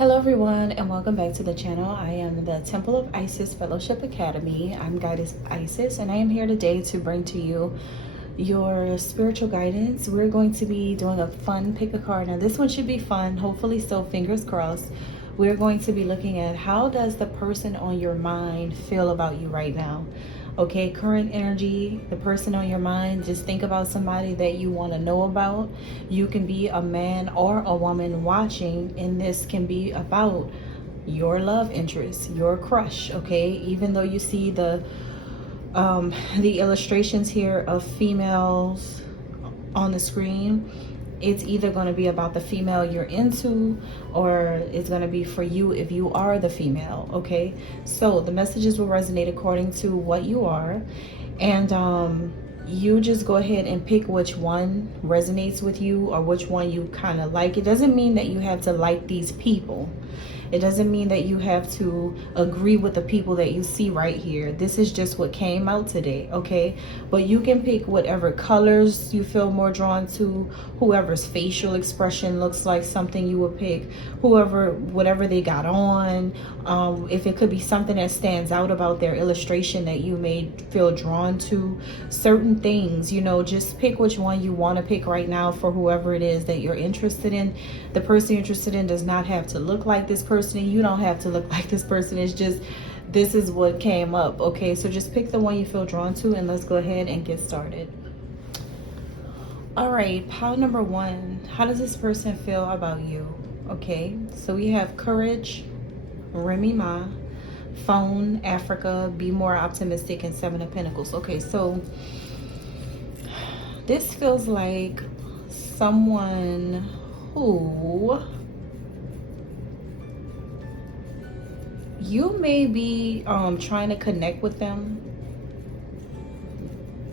Hello everyone, and welcome back to the channel. I am the Temple of Isis Fellowship Academy. I'm Goddess Isis, and I am here today to bring to you your spiritual guidance. We're going to be doing a fun pick a card. Now this one should be fun, hopefully so, fingers crossed. We're going to be looking at how does the person on your mind feel about you right now. Okay, current energy, the person on your mind, just think about somebody that you want to know about. You can be a man or a woman watching, and this can be about your love interest, your crush, okay? Even though you see the illustrations here of females on the screen, it's either going to be about the female you're into, or it's going to be for you if you are the female. Okay, so the messages will resonate according to what you are, and you just go ahead and pick which one resonates with you or which one you kind of like. It doesn't mean that you have to like these people. It doesn't mean that you have to agree with the people that you see right here. This is just what came out today, okay? But you can pick whatever colors you feel more drawn to, whoever's facial expression looks like something you would pick, whatever they got on. If it could be something that stands out about their illustration that you may feel drawn to, certain things, you know, just pick which one you want to pick right now for whoever it is that you're interested in. The person you're interested in does not have to look like this person, and you don't have to look like this person. It's just, this is what came up, okay? So just pick the one you feel drawn to, and let's go ahead and get started. All right, pile number one, how does this person feel about you? Okay, so we have courage, Remy Ma, phone, Africa, be more optimistic, and Seven of Pentacles. Okay, so this feels like someone who you may be trying to connect with them,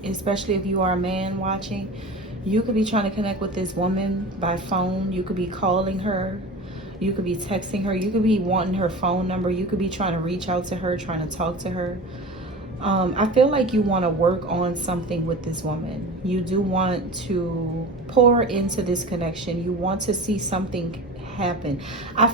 especially if you are a man watching. You could be trying to connect with this woman by phone. You could be calling her, you could be texting her, you could be wanting her phone number, you could be trying to reach out to her, trying to talk to her. I feel like you want to work on something with this woman. You do want to pour into this connection. You want to see something happen.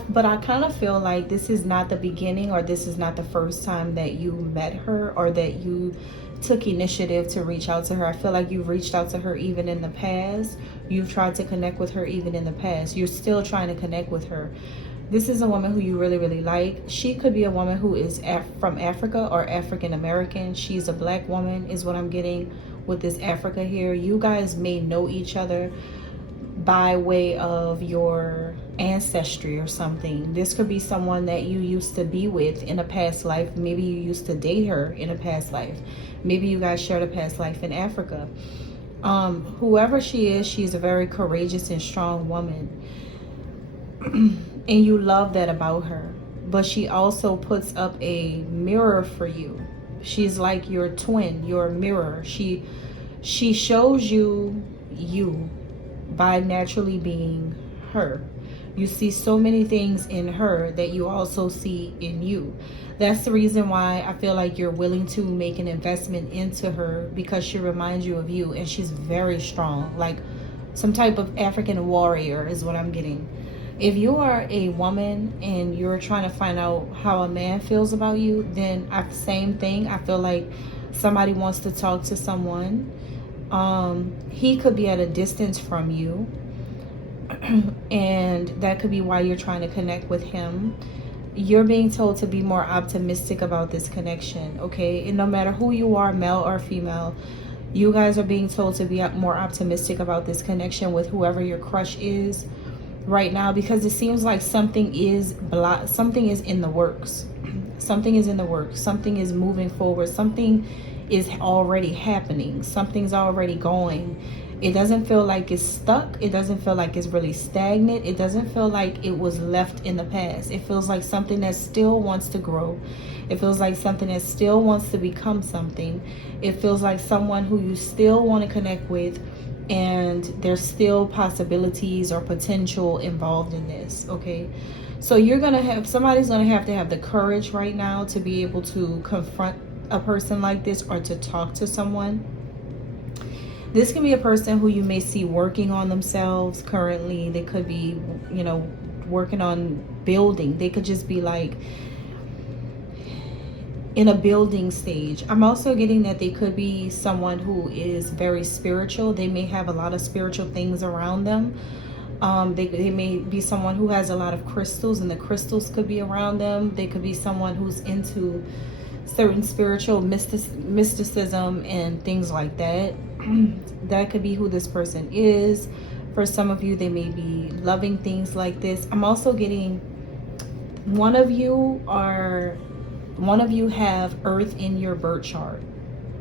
But I kind of feel like this is not the beginning, or this is not the first time that you met her, or that you took initiative to reach out to her. I feel like you've reached out to her even in the past. You've tried to connect with her even in the past. You're still trying to connect with her. This is a woman who you really, really like. She could be a woman who is from Africa or African American. She's a black woman is what I'm getting with this Africa here. You guys may know each other by way of your ancestry or something. This could be someone that you used to be with in a past life. Maybe you used to date her in a past life. Maybe you guys shared a past life in Africa. Whoever she is, she's a very courageous and strong woman. And you love that about her. But she also puts up a mirror for you. She's like your twin, your mirror. She shows you by naturally being her. You see so many things in her that you also see in you. That's the reason why I feel like you're willing to make an investment into her, because she reminds you of you, and she's very strong, like some type of African warrior is what I'm getting. If you are a woman and you're trying to find out how a man feels about you, then same thing. I feel like somebody wants to talk to someone. He could be at a distance from you, and that could be why you're trying to connect with him. You're being told to be more optimistic about this connection, okay? And no matter who you are, male or female, you guys are being told to be more optimistic about this connection with whoever your crush is right now, because it seems like something is in the works. Something is in the works. Something is moving forward. Something is already happening. Something's already going. It doesn't feel like it's stuck. It doesn't feel like it's really stagnant. It doesn't feel like it was left in the past. It feels like something that still wants to grow. It feels like something that still wants to become something. It feels like someone who you still want to connect with, and there's still possibilities or potential involved in this, okay? So somebody's gonna have to have the courage right now to be able to confront a person like this, or to talk to someone. This can be a person who you may see working on themselves currently. They could be, you know, working on building. They could just be like in a building stage. I'm also getting that they could be someone who is very spiritual. They may have a lot of spiritual things around them. They may be someone who has a lot of crystals, and the crystals could be around them. They could be someone who's into certain spiritual mysticism and things like that. That could be who this person is. For some of you, they may be loving things like this. I'm also getting one of you have Earth in your birth chart.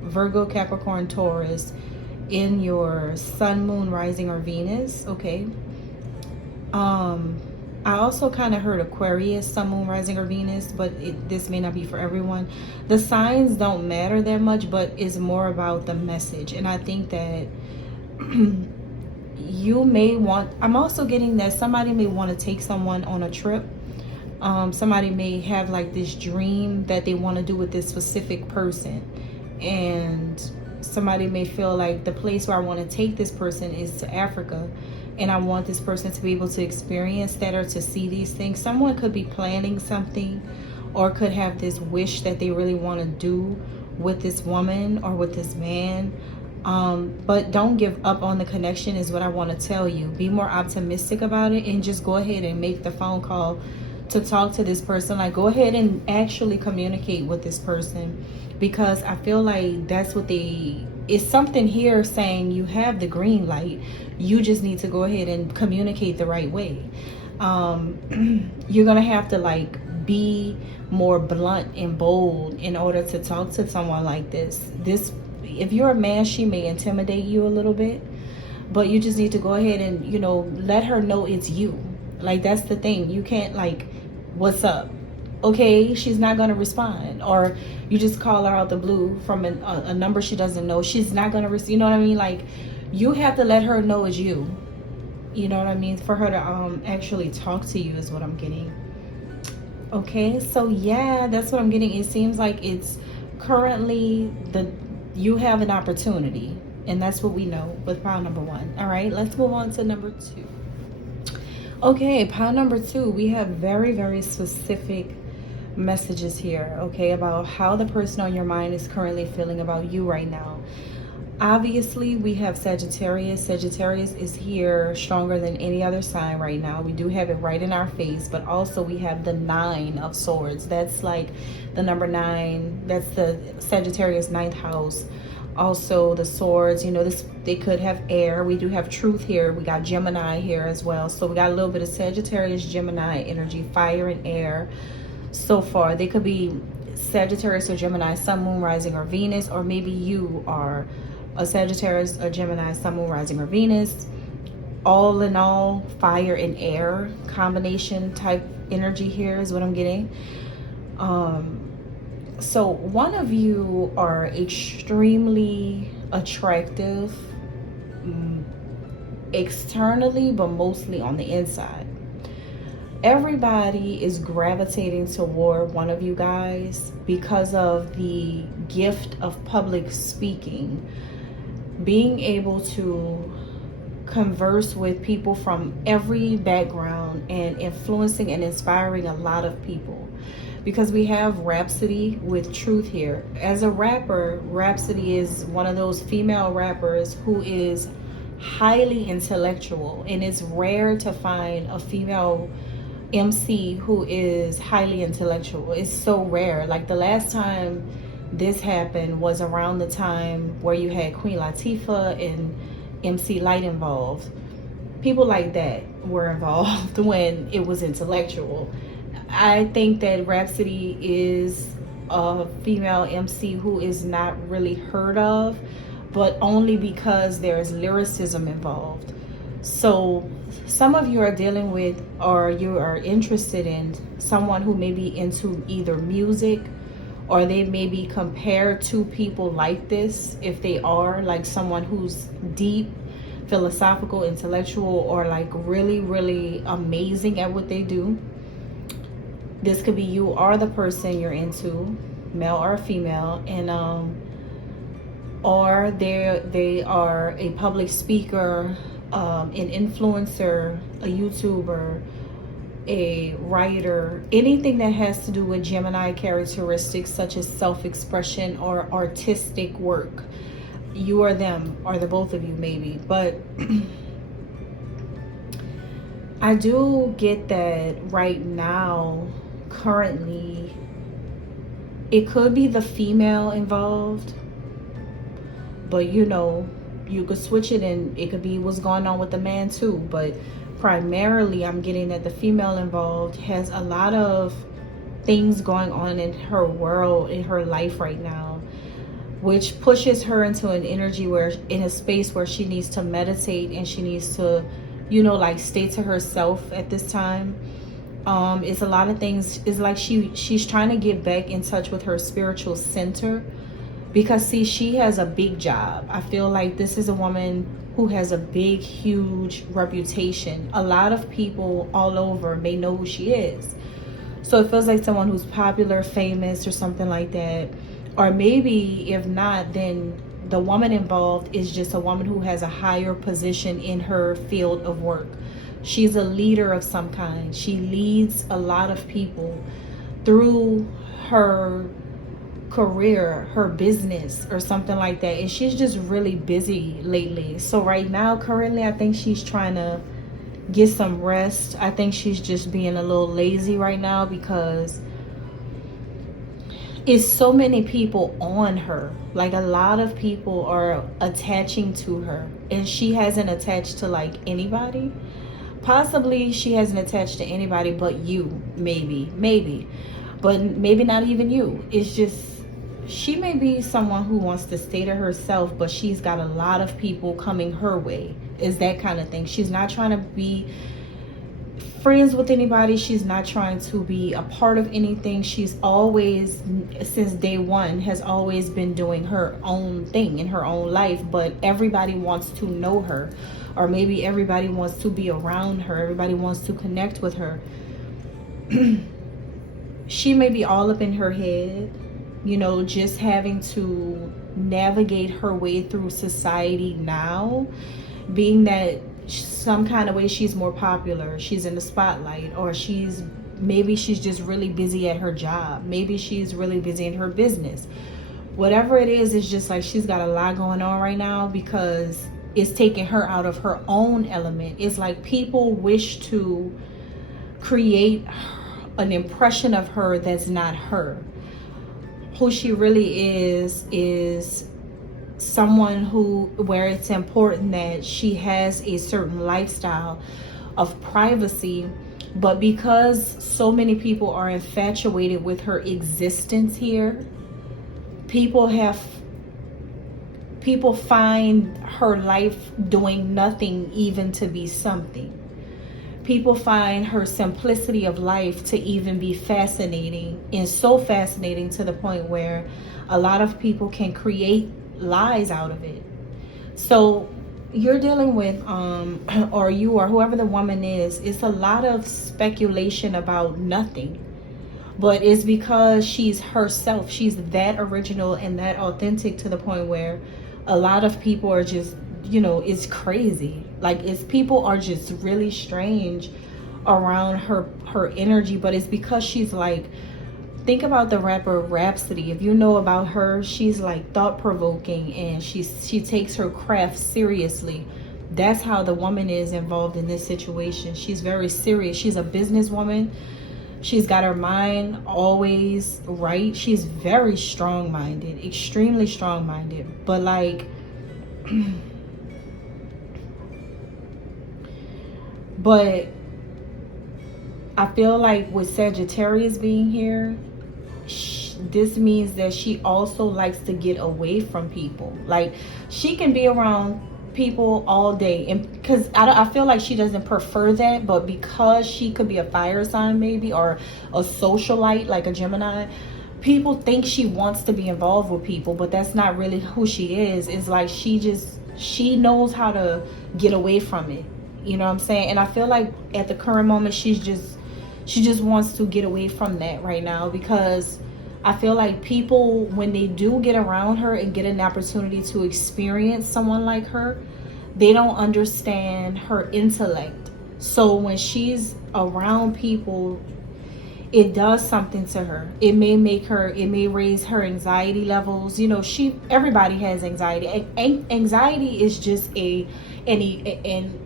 Virgo, Capricorn, Taurus in your Sun, Moon, Rising, or Venus. Okay. I also kind of heard Aquarius, Sun, Moon, Rising, or Venus, but this may not be for everyone. The signs don't matter that much, but it's more about the message. And I think that you may want, I'm also getting that somebody may want to take someone on a trip. Somebody may have like this dream that they want to do with this specific person. And somebody may feel like the place where I want to take this person is to Africa. And I want this person to be able to experience that or to see these things. Someone could be planning something or could have this wish that they really want to do with this woman or with this man. But don't give up on the connection is what I want to tell you. Be more optimistic about it and just go ahead and make the phone call to talk to this person. Like, go ahead and actually communicate with this person, because I feel like that's what it's something here saying you have the green light. You just need to go ahead and communicate the right way. You're gonna have to like be more blunt and bold in order to talk to someone like this. If you're a man, she may intimidate you a little bit, but you just need to go ahead and, you know, let her know it's you. Like, that's the thing. You can't like, what's up? Okay, she's not going to respond. Or you just call her out the blue from a number she doesn't know. She's not going to, you know what I mean? Like, you have to let her know it's you. You know what I mean? For her to actually talk to you is what I'm getting. Okay, so yeah, that's what I'm getting. It seems like it's currently you have an opportunity, and that's what we know with pile number 1. All right, let's move on to number 2. Okay, pile number 2, we have very, very specific messages here, okay, about how the person on your mind is currently feeling about you right now. Obviously, we have Sagittarius. Sagittarius is here stronger than any other sign right now. We do have it right in our face, but also we have the 9 of Swords. That's like the number 9. That's the Sagittarius 9th house. Also the Swords, you know, they could have air. We do have Truth here. We got Gemini here as well. So we got a little bit of Sagittarius, Gemini energy, fire and air so far. They could be Sagittarius or Gemini, Sun, Moon, Rising, or Venus, or maybe you are a Sagittarius, a Gemini, Sun, Moon, Rising, or Venus. All in all, fire and air combination type energy here is what I'm getting. So one of you are extremely attractive externally, but mostly on the inside. Everybody is gravitating toward one of you guys because of the gift of public speaking. Being able to converse with people from every background and influencing and inspiring a lot of people. Because we have Rhapsody with Truth here. As a rapper, Rhapsody is one of those female rappers who is highly intellectual, and it's rare to find a female MC who is highly intellectual. It's so rare. Like, the last time this happened was around the time where you had Queen Latifah and MC Light involved. People like that were involved when it was intellectual. I think that Rhapsody is a female MC who is not really heard of, but only because there's lyricism involved. So some of you are dealing with, or you are interested in, someone who may be into either music, or they may be compared to people like this, if they are like someone who's deep, philosophical, intellectual, or like really, really amazing at what they do. This could be you or the person you're into, male or female, and or they are a public speaker, an influencer, a YouTuber, a writer, anything that has to do with Gemini characteristics such as self-expression or artistic work. You or them, or the both of you maybe. But I do get that right now, currently, it could be the female involved, but you know, you could switch it and it could be what's going on with the man too. But primarily I'm getting that the female involved has a lot of things going on in her world, in her life right now, which pushes her into an energy where, in a space where she needs to meditate and she needs to, you know, like stay to herself at this time. It's a lot of things. It's like she's trying to get back in touch with her spiritual center, because see, she has a big job. I feel like this is a woman who has a big, huge reputation. A lot of people all over may know who she is. So it feels like someone who's popular, famous, or something like that. Or maybe if not, then the woman involved is just a woman who has a higher position in her field of work. She's a leader of some kind. She leads a lot of people through her career, her business, or something like that. And she's just really busy lately. So right now, currently, I think she's trying to get some rest. I think she's just being a little lazy right now, because it's so many people on her. Like, a lot of people are attaching to her, and she hasn't attached to like anybody. Possibly she hasn't attached to anybody but you, maybe, but maybe not even you. It's just, she may be someone who wants to stay to herself, but she's got a lot of people coming her way. Is that kind of thing. She's not trying to be friends with anybody. She's not trying to be a part of anything. She's always, since day one, has always been doing her own thing in her own life, but everybody wants to know her, or maybe everybody wants to be around her. Everybody wants to connect with her. She may be all up in her head, you know, just having to navigate her way through society now, being that some kind of way she's more popular, she's in the spotlight, or maybe she's just really busy at her job, maybe she's really busy in her business. Whatever it is, it's just like she's got a lot going on right now, because it's taking her out of her own element. It's like people wish to create an impression of her that's not her. Who she really is someone where it's important that she has a certain lifestyle of privacy, but because so many people are infatuated with her existence here, people find her life doing nothing even to be something. People find her simplicity of life to even be fascinating, and so fascinating to the point where a lot of people can create lies out of it. So you're dealing with, or you, or whoever the woman is, it's a lot of speculation about nothing. But it's because she's herself. She's that original and that authentic to the point where a lot of people are just, you know, it's crazy. Like, people are just really strange around her energy. But it's because she's like, think about the rapper Rhapsody. If you know about her, she's like thought-provoking, and she takes her craft seriously. That's how the woman is involved in this situation. She's very serious. She's a businesswoman. She's got her mind always right. She's very strong-minded, extremely strong-minded. But like, but I feel like with Sagittarius being here, this means that she also likes to get away from people. Like, she can be around people all day, and because I feel like she doesn't prefer that, but because she could be a fire sign maybe, or a socialite like a Gemini, people think she wants to be involved with people, but that's not really who she is. It's like she knows how to get away from it, you know what I'm saying? And I feel like at the current moment she just wants to get away from that right now, because I feel like people, when they do get around her and get an opportunity to experience someone like her, they don't understand her intellect. So when she's around people, it does something to her. It may raise her anxiety levels. You know, everybody has anxiety. Anxiety is just an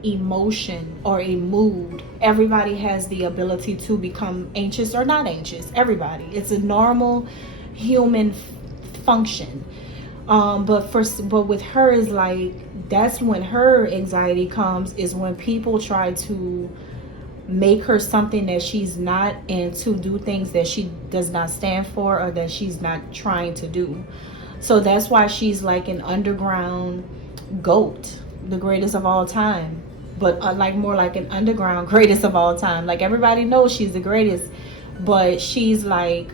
emotion or a mood. Everybody has the ability to become anxious or not anxious. Everybody. It's a normal human function. But with her, is like, that's when her anxiety comes, is when people try to make her something that she's not, and to do things that she does not stand for or that she's not trying to do. So that's why she's like an underground goat, the greatest of all time, but like more like an underground greatest of all time. Like, everybody knows she's the greatest, but she's like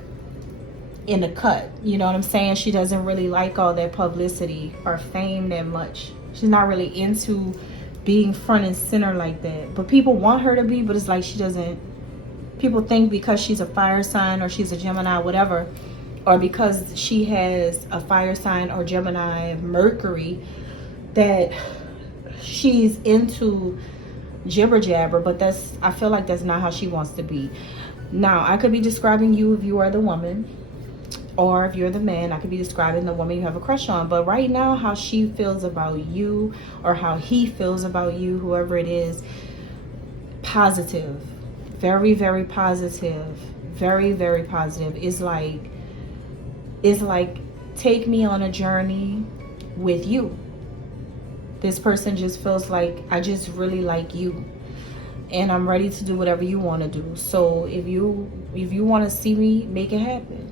in the cut, you know what I'm saying? She doesn't really like all that publicity or fame that much. She's not really into being front and center like that, but people want her to be. But it's like, she doesn't. People think because she's a fire sign or she's a Gemini, whatever, or because she has a fire sign or Gemini Mercury, that she's into jibber jabber. But I feel like that's not how she wants to be. Now, I could be describing you if you are the woman, or if you're the man, I could be describing the woman you have a crush on. But right now, how she feels about you, or how he feels about you, whoever it is, positive. Very, very positive. Very, very positive. It's like, take me on a journey with you. This person just feels like, I just really like you, and I'm ready to do whatever you want to do. So if you want to see me, make it happen.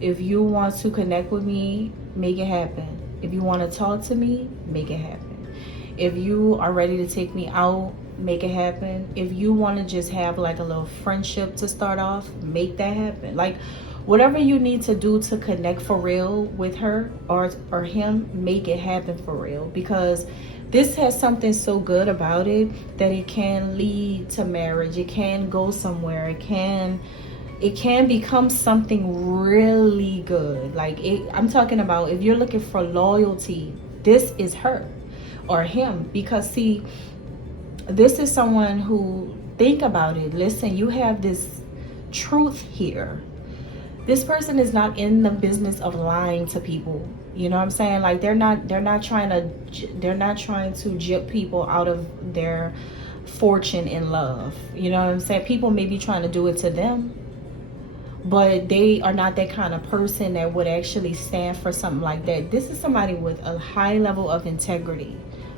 If you want to connect with me, make it happen. If you want to talk to me, make it happen. If you are ready to take me out, make it happen. If you want to just have like a little friendship to start off, make that happen. Like, whatever you need to do to connect for real with her or him, make it happen for real. Because this has something so good about it that it can lead to marriage. It can go somewhere. It can become something really good. Like, I'm talking about, if you're looking for loyalty, this is her or him. Because see, this is someone who, think about it, listen, you have this truth here. This person is not in the business of lying to people. You know what I'm saying? Like, they're not trying to jip people out of their fortune in love. You know what I'm saying? People may be trying to do it to them, but they are not that kind of person that would actually stand for something like that. This is somebody with a high level of integrity,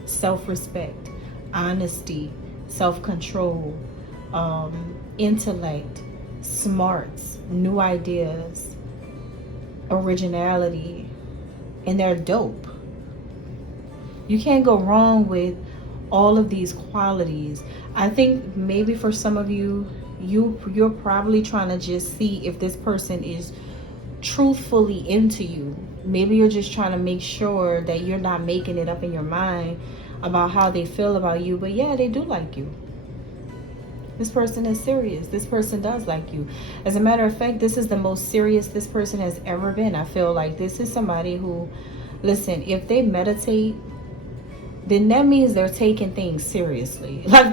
self-respect, honesty, self-control, intellect, smarts, new ideas, originality, and they're dope. You can't go wrong with all of these qualities. I think maybe for some of you, you're probably trying to just see if this person is truthfully into you. Maybe you're just trying to make sure that you're not making it up in your mind about how they feel about you. But yeah, they do like you. This person is serious. This person does like you. As a matter of fact, this is the most serious this person has ever been. I feel like this is somebody who, listen, if they meditate, then that means they're taking things seriously. Like,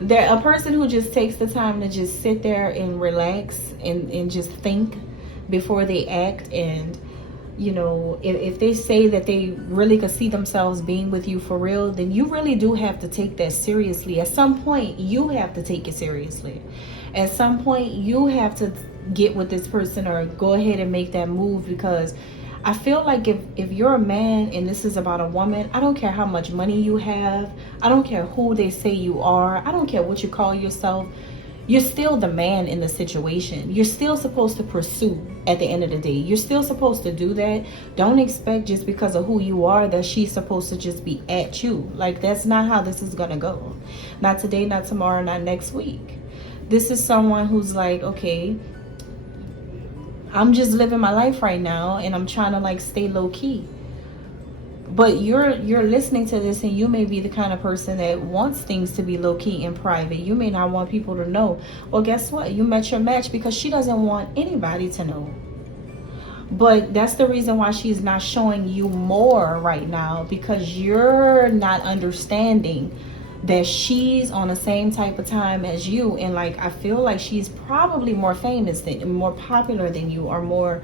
they're a person who just takes the time to just sit there and relax and just think before they act. And, you know, if they say that they really could see themselves being with you for real, then you really do have to take that seriously. At some point, you have to take it seriously. At some point, you have to get with this person or go ahead and make that move. Because I feel like if you're a man and this is about a woman, I don't care how much money you have. I don't care who they say you are. I don't care what you call yourself. You're still the man in the situation. You're still supposed to pursue at the end of the day. You're still supposed to do that. Don't expect just because of who you are that she's supposed to just be at you. Like, that's not how this is going to go. Not today, not tomorrow, not next week. This is someone who's like, okay, I'm just living my life right now and I'm trying to like stay low key. But you're listening to this and you may be the kind of person that wants things to be low key and private. You may not want people to know. Well, guess what? You met your match because she doesn't want anybody to know. But that's the reason why she's not showing you more right now, because you're not understanding that she's on the same type of time as you. And like, I feel like she's probably more famous than, more popular than you, or more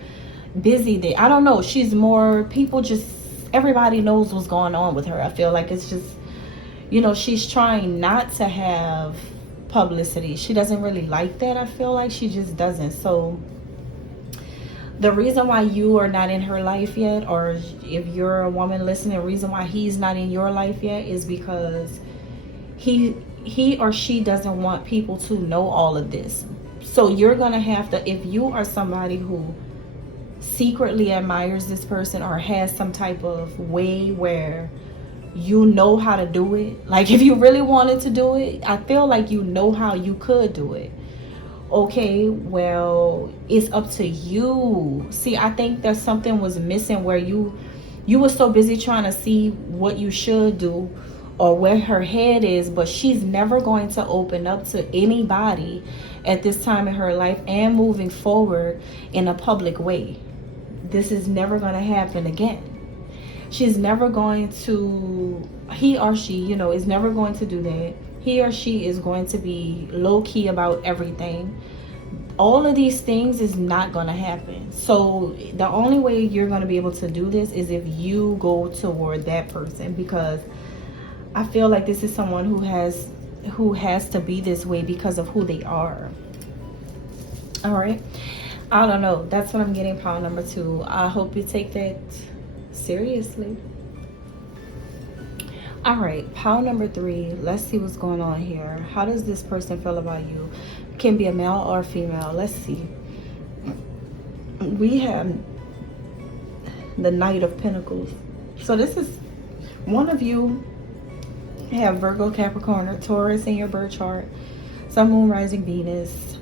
busy than, I don't know. She's more, people just, everybody knows what's going on with her. I feel like it's just, you know, she's trying not to have publicity. She doesn't really like that. I feel like she just doesn't. So the reason why you are not in her life yet, or if you're a woman listening, the reason why he's not in your life yet is because he or she doesn't want people to know all of this. So you're gonna have to, if you are somebody who secretly admires this person, or has some type of way where you know how to do it, like if you really wanted to do it, I feel like you know how you could do it. Okay, well, it's up to you. See, I think that something was missing, where you were so busy trying to see what you should do, or where her head is, but she's never going to open up to anybody at this time in her life and moving forward in a public way. This is never going to happen again. She's never going to, he or she, you know, is never going to do that. He or she is going to be low-key about everything. All of these things is not going to happen. So the only way you're going to be able to do this is if you go toward that person, because I feel like this is someone who has to be this way because of who they are. All right. I don't know. That's what I'm getting, pile number 2. I hope you take that seriously. All right, pile number 3. Let's see what's going on here. How does this person feel about you? Can be a male or a female. Let's see. We have the Knight of Pentacles. So this is one of you have Virgo, Capricorn, or Taurus in your birth chart. Sun, Moon, Rising, Venus.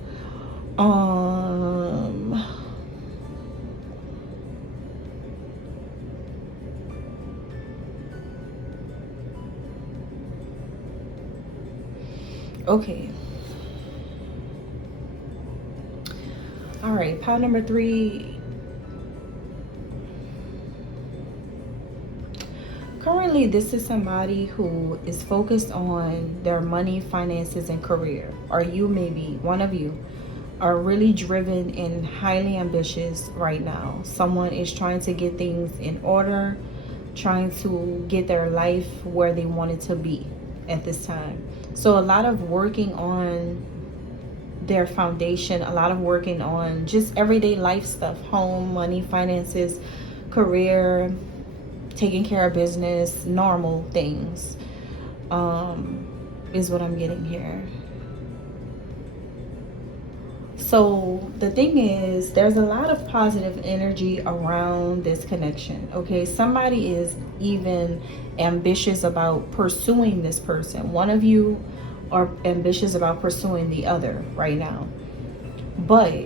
Okay. All right, pile number 3. Currently, this is somebody who is focused on their money, finances, and career. Or you, maybe one of you, are really driven and highly ambitious right now. Someone is trying to get things in order, trying to get their life where they want it to be at this time. So a lot of working on their foundation, a lot of working on just everyday life stuff, home, money, finances, career, taking care of business, normal things, is what I'm getting here. So the thing is, there's a lot of positive energy around this connection. Okay, somebody is even ambitious about pursuing this person. One of you are ambitious about pursuing the other right now, but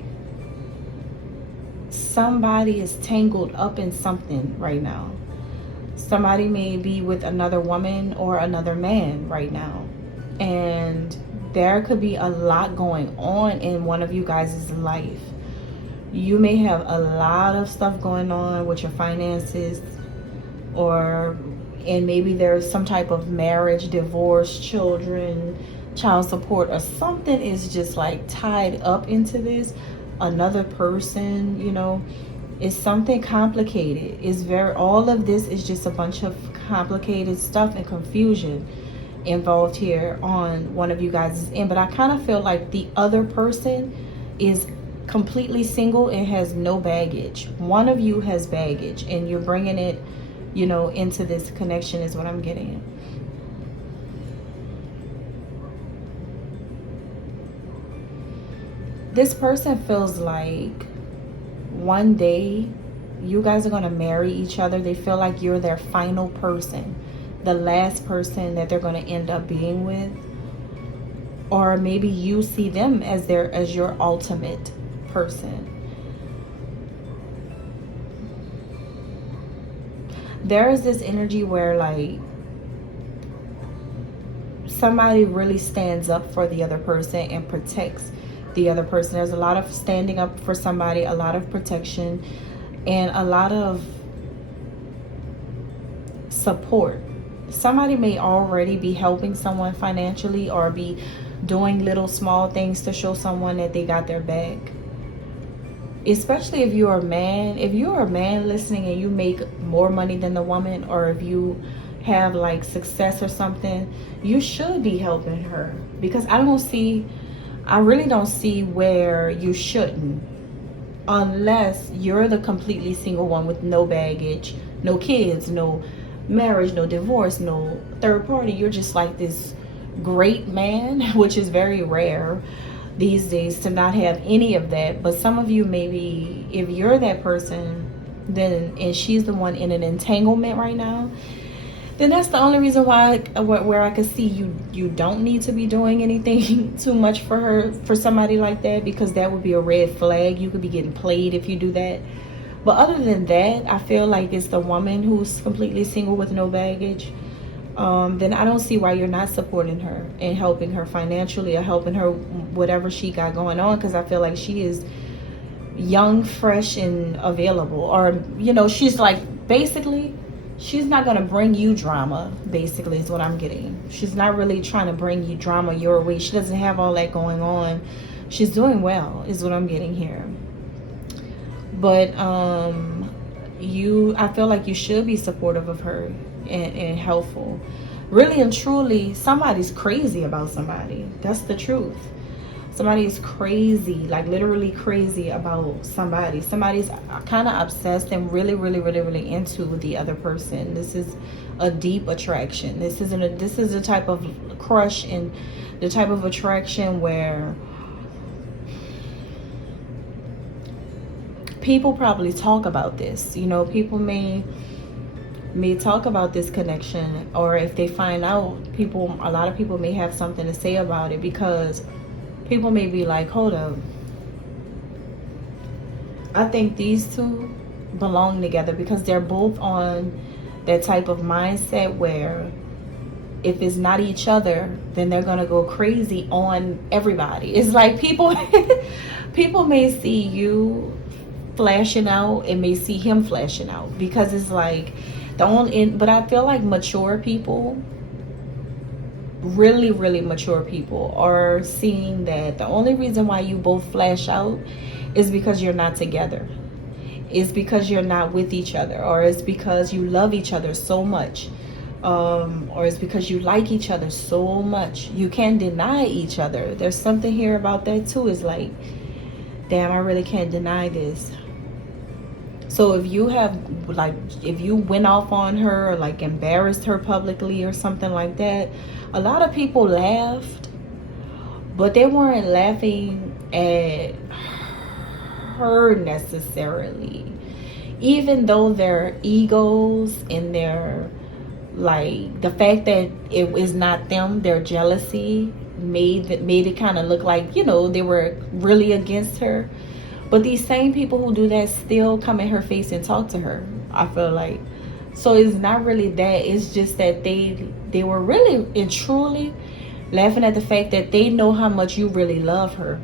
somebody is tangled up in something right now. Somebody may be with another woman or another man right now, and there could be a lot going on in one of you guys' life. You may have a lot of stuff going on with your finances, and maybe there's some type of marriage, divorce, children, child support, or something is just like tied up into this. Another person, you know, is something complicated. All of this is just a bunch of complicated stuff and confusion involved here on one of you guys' end. But I kind of feel like the other person is completely single and has no baggage. One of you has baggage, and you're bringing it, you know, into this connection is what I'm getting. This person feels like one day you guys are going to marry each other. They feel like you're their final person, the last person that they're going to end up being with. Or maybe you see them as your ultimate person. There is this energy where like somebody really stands up for the other person and protects the other person. There's a lot of standing up for somebody, a lot of protection. and a lot of support. Somebody may already be helping someone financially or be doing little small things to show someone that they got their back. Especially if you're a man. If you're a man listening and you make more money than the woman, or if you have like success or something, you should be helping her, because I really don't see where you shouldn't, unless you're the completely single one with no baggage, no kids, no marriage, no divorce, no third party. You're just like this great man, which is very rare these days to not have any of that. But some of you, maybe if you're that person, then, and she's the one in an entanglement right now, then that's the only reason why, where I could see you don't need to be doing anything too much for her, for somebody like that, because that would be a red flag. You could be getting played if you do that. But other than that, I feel like it's the woman who's completely single with no baggage. Then I don't see why you're not supporting her and helping her financially, or helping her whatever she got going on, because I feel like she is young, fresh, and available. Or, you know, she's like, basically, she's not going to bring you drama, basically, is what I'm getting. She's not really trying to bring you drama your way. She doesn't have all that going on. She's doing well, is what I'm getting here. But I feel like you should be supportive of her and helpful. Really and truly, somebody's crazy about somebody. That's the truth. Somebody is crazy, like literally crazy about somebody. Somebody's kind of obsessed and really, really, really, really into the other person. This is a deep attraction. This is a type of crush and the type of attraction where people probably talk about this. You know, people may talk about this connection, or if they find out, a lot of people may have something to say about it, because people may be like, hold up, I think these two belong together, because they're both on that type of mindset where if it's not each other, then they're gonna go crazy on everybody. It's like people may see you flashing out and may see him flashing out, because it's like but I feel like mature people, really, really mature people, are seeing that the only reason why you both flash out is because you're not together. It's because you're not with each other, or it's because you love each other so much, or it's because you like each other so much. You can't deny each other. There's something here about that too. It's like, damn, I really can't deny this. So if you went off on her, or like embarrassed her publicly or something like that, a lot of people laughed, but they weren't laughing at her necessarily. Even though their egos and their, like, the fact that it is not them, their jealousy made it kind of look like, you know, they were really against her. But these same people who do that still come in her face and talk to her, I feel like. So it's not really that. It's just that they were really and truly laughing at the fact that they know how much you really love her.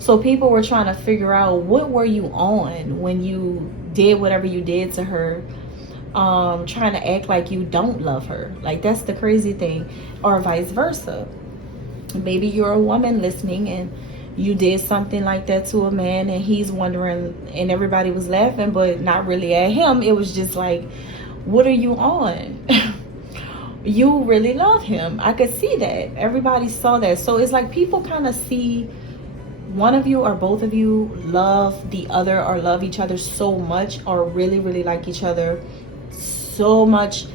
So people were trying to figure out, what were you on when you did whatever you did to her, trying to act like you don't love her. Like, that's the crazy thing. Or vice versa. Maybe you're a woman listening and you did something like that to a man, and he's wondering, and everybody was laughing, but not really at him. It was just like, what are you on? You really love him. I could see that. Everybody saw that. So it's like people kind of see one of you or both of you love the other, or love each other so much, or really, really like each other so much,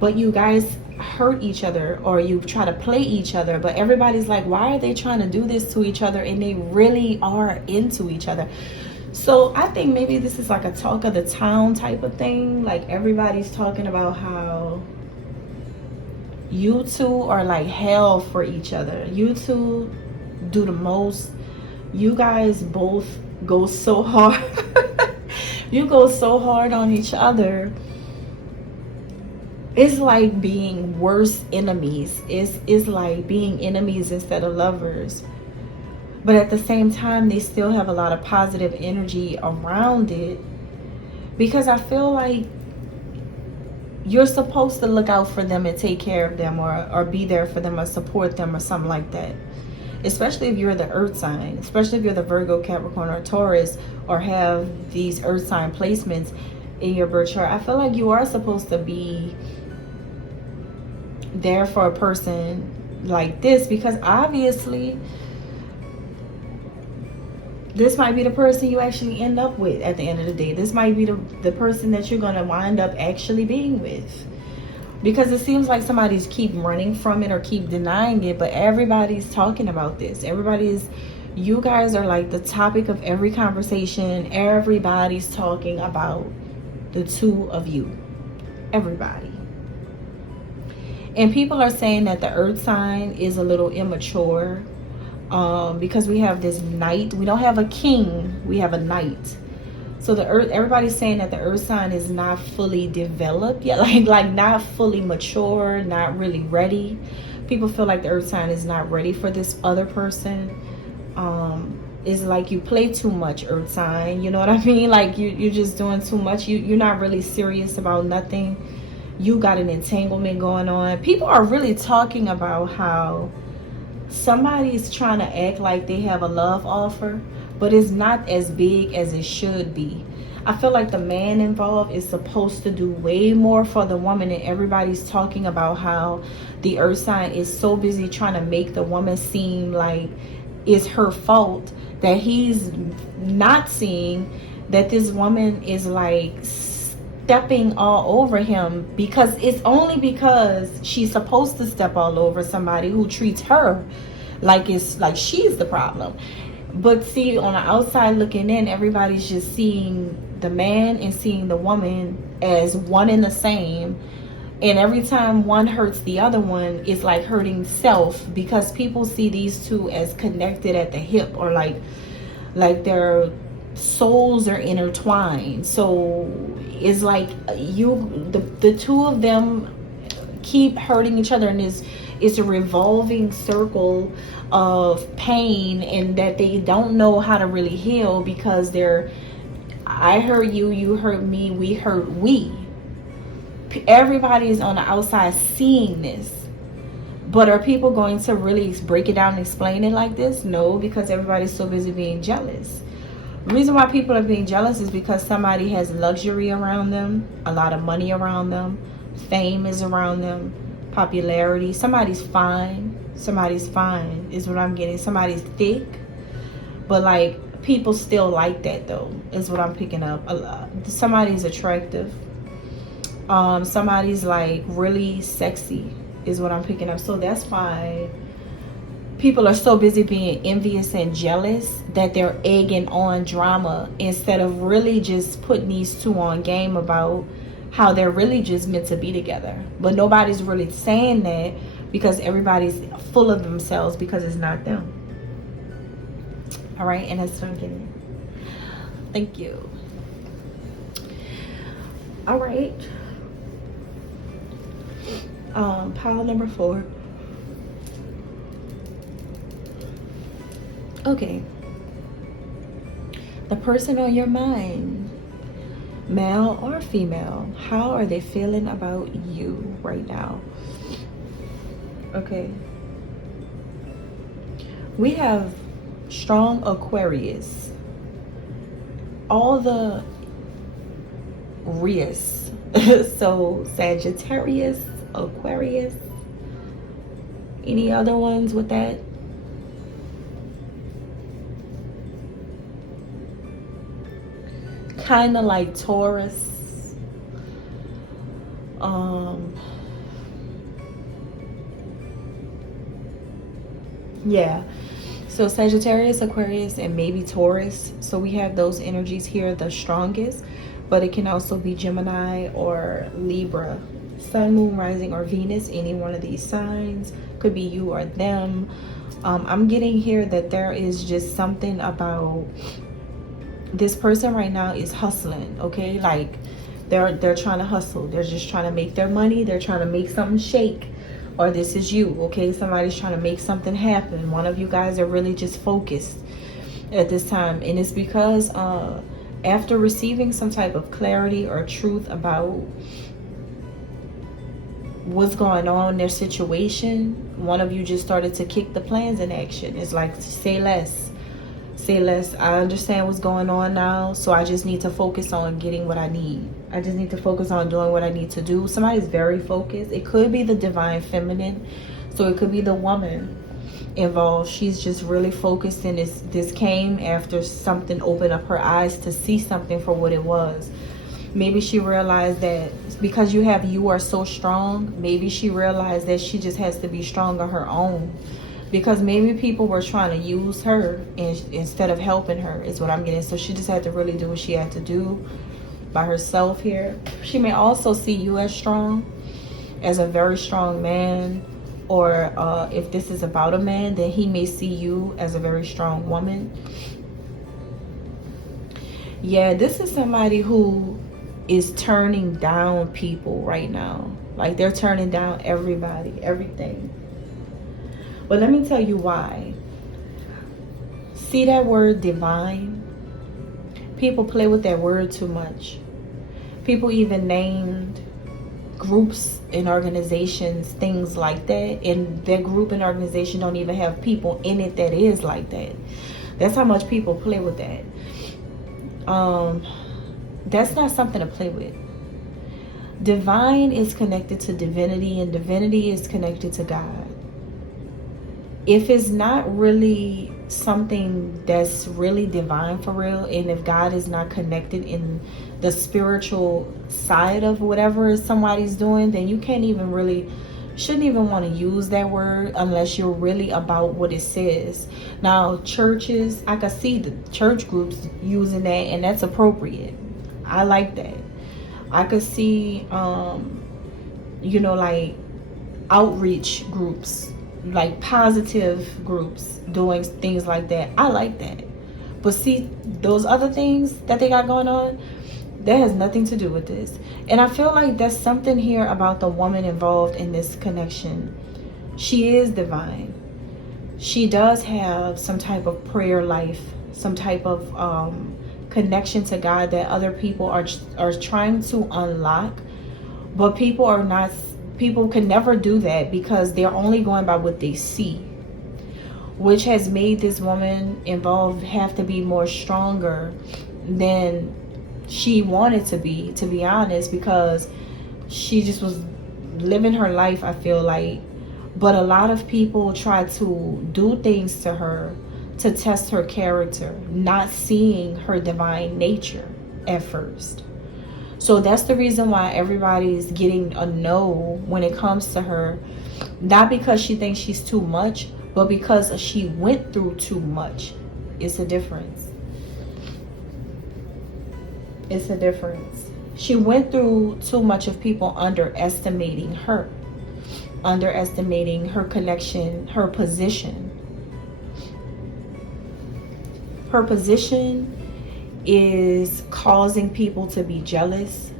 but you guys hurt each other, or you try to play each other. But everybody's like, why are they trying to do this to each other? And they really are into each other. So I think maybe this is like a talk of the town type of thing. Like, everybody's talking about how you two are like hell for each other. You two do the most. You guys both go so hard. You go so hard on each other. It's like being worse enemies. It's like being enemies instead of lovers. But at the same time, they still have a lot of positive energy around it. Because I feel like you're supposed to look out for them and take care of them, or be there for them or support them or something like that. Especially if you're the earth sign, especially if you're the Virgo, Capricorn, or Taurus, or have these earth sign placements in your birth chart. I feel like you are supposed to be there for a person like this, because obviously this might be the person you actually end up with at the end of the day. This might be the person that you're going to wind up actually being with. Because it seems like somebody's keep running from it or keep denying it, but everybody's talking about this. You guys are like the topic of every conversation. Everybody's talking about the two of you. Everybody. And people are saying that the earth sign is a little immature. Because we have this knight. We don't have a king, we have a knight. So the earth, everybody's saying that the earth sign is not fully developed yet, like not fully mature, not really ready. People feel like the earth sign is not ready for this other person. It's like you play too much, earth sign, you know what I mean? Like you're just doing too much. You're not really serious about nothing. You got an entanglement going on. People are really talking about how somebody's trying to act like they have a love offer, but it's not as big as it should be. I feel like the man involved is supposed to do way more for the woman, and everybody's talking about how the earth sign is so busy trying to make the woman seem like it's her fault, that he's not seeing that this woman is like stepping all over him, because it's only because she's supposed to step all over somebody who treats her like it's like she's the problem. But see, on the outside looking in, everybody's just seeing the man and seeing the woman as one and the same, and every time one hurts the other one, it's like hurting self, because people see these two as connected at the hip, or like their souls are intertwined. So it's like the two of them keep hurting each other, and it's a revolving circle of pain, and that they don't know how to really heal, because I hurt you, you hurt me, we hurt we. Everybody is on the outside seeing this, but are people going to really break it down and explain it like this? No, because everybody's so busy being jealous. The reason why people are being jealous is because somebody has luxury around them, a lot of money around them, fame is around them, popularity. Somebody's fine is what I'm getting. Somebody's thick, but like people still like that though, is what I'm picking up. A lot. Somebody's attractive. Somebody's like really sexy is what I'm picking up. So that's why people are so busy being envious and jealous that they're egging on drama, instead of really just putting these two on game about how they're really just meant to be together. But nobody's really saying that, because everybody's full of themselves, because it's not them. All right, and that's what I'm getting. Thank you. All right. Pile number 4. Okay. The person on your mind, male or female, how are they feeling about you right now? Okay. We have strong Aquarius. All the Rius. So Sagittarius, Aquarius. Any other ones with that? Kind of like Taurus. Yeah. So Sagittarius, Aquarius, and maybe Taurus. So we have those energies here the strongest. But it can also be Gemini or Libra. Sun, Moon, Rising, or Venus. Any one of these signs. Could be you or them. I'm getting here that there is just something about this person right now is hustling, okay? Like they're trying to hustle. They're just trying to make their money. They're trying to make something shake. Or this is you, okay? Somebody's trying to make something happen. One of you guys are really just focused at this time. And it's because after receiving some type of clarity or truth about what's going on in their situation, one of you just started to kick the plans in action. It's like, say less. Say less. I understand what's going on now, so I just need to focus on getting what I need. I just need to focus on doing what I need to do. Somebody's very focused. It could be the divine feminine, so it could be the woman involved. She's just really focused, and this came after something opened up her eyes to see something for what it was. Maybe she realized that because you are so strong, maybe she realized that she just has to be strong on her own. Because maybe people were trying to use her instead of helping her, is what I'm getting. So she just had to really do what she had to do by herself here. She may also see you as strong, as a very strong man. Or if this is about a man, then he may see you as a very strong woman. Yeah, this is somebody who is turning down people right now. Like, they're turning down everybody, everything. But let me tell you why. See that word divine? People play with that word too much. People even named groups and organizations things like that, and their group and organization don't even have people in it that is like that. That's how much people play with that. That's not something to play with. Divine is connected to divinity, and divinity is connected to God. If it's not really something that's really divine for real, and if God is not connected in the spiritual side of whatever somebody's doing, then you shouldn't even want to use that word unless you're really about what it says. Now, churches, I can see the church groups using that, and that's appropriate. I like that. I could see, like outreach groups, like positive groups doing things like that. I like that. But see, those other things that they got going on, that has nothing to do with this. And I feel like there's something here about the woman involved in this connection. She is divine. She does have some type of prayer life, some type of connection to God that other people are trying to unlock. But people can never do that because they're only going by what they see, which has made this woman involved have to be more stronger than she wanted to be honest, because she just was living her life, I feel like. But a lot of people try to do things to her to test her character, not seeing her divine nature at first. So that's the reason why everybody's getting a no when it comes to her. Not because she thinks she's too much, but because she went through too much. It's a difference. It's a difference. She went through too much of people underestimating her connection, her position. Her position is causing people to be jealous,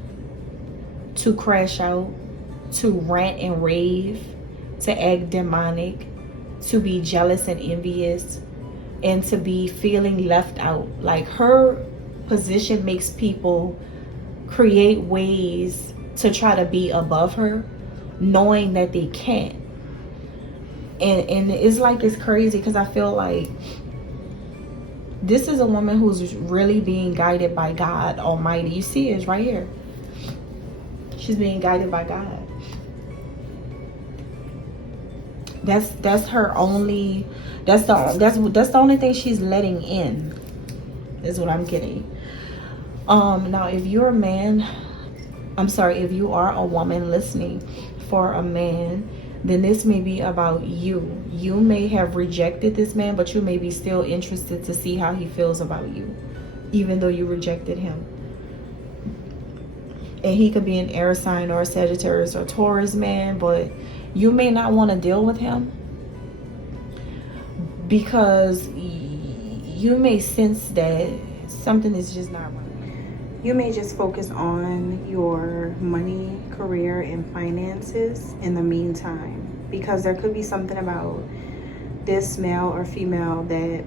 to crash out, to rant and rave, to act demonic, to be jealous and envious, and to be feeling left out. Like, her position makes people create ways to try to be above her, knowing that they can't. And it's like, it's crazy because I feel like this is a woman who's really being guided by God Almighty. You see it right here. She's being guided by God. That's her only. That's the only thing she's letting in. Is what I'm getting. Now, if you're a man, if you are a woman listening for a man, then this may be about you. You may have rejected this man, but you may be still interested to see how he feels about you, even though you rejected him. And he could be an air sign or a Sagittarius or Taurus man, but you may not want to deal with him because you may sense that something is just not right. You may just focus on your money, career, and finances in the meantime, because there could be something about this male or female that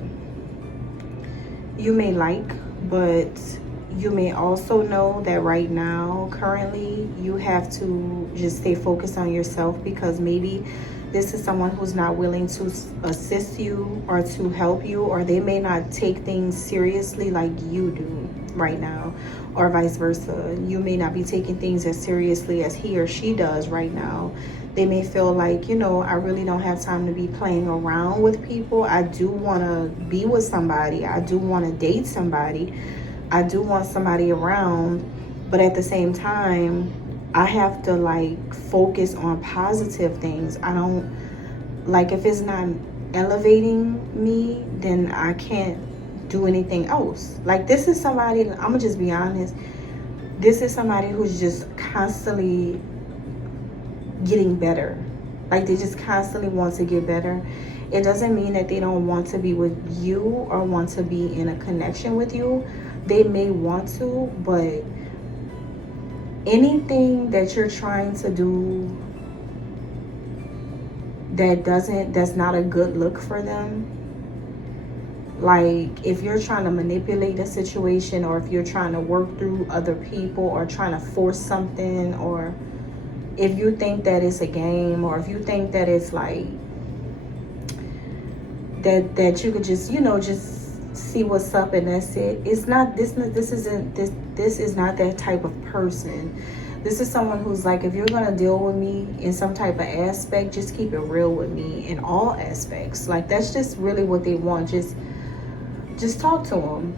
you may like, but you may also know that right now, currently, you have to just stay focused on yourself, because maybe this is someone who's not willing to assist you or to help you, or they may not take things seriously like you do right now, or vice versa. You may not be taking things as seriously as he or she does right now. They may feel like, I really don't have time to be playing around with people. I do want to be with somebody. I do want to date somebody. I do want somebody around. But at the same time, I have to focus on positive things. I don't, if it's not elevating me, then I can't do anything else. This is somebody, I'm gonna just be honest, this is somebody who's just constantly getting better. They just constantly want to get better. It doesn't mean that they don't want to be with you or want to be in a connection with you. They may want to, but anything that you're trying to do that's not a good look for them. If you're trying to manipulate a situation, or if you're trying to work through other people, or trying to force something, or if you think that it's a game, or if you think that it's that you could just just see what's up and that's it. It's not this is not that type of person. This is someone who's if you're gonna deal with me in some type of aspect, just keep it real with me in all aspects. That's just really what they want. Just talk to them,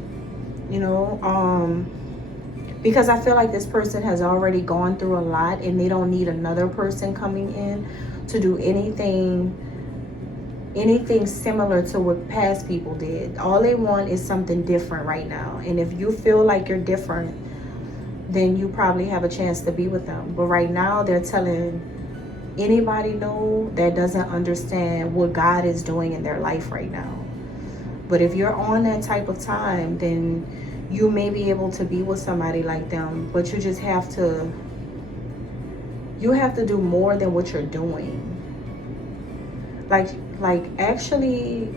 because I feel like this person has already gone through a lot, and they don't need another person coming in to do anything similar to what past people did. All they want is something different right now. And if you feel like you're different, then you probably have a chance to be with them. But right now, they're telling anybody no that doesn't understand what God is doing in their life right now. But if you're on that type of time, then you may be able to be with somebody like them. But you just have to do more than what you're doing. Actually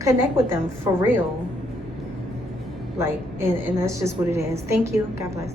connect with them for real. And that's just what it is. Thank you. God bless.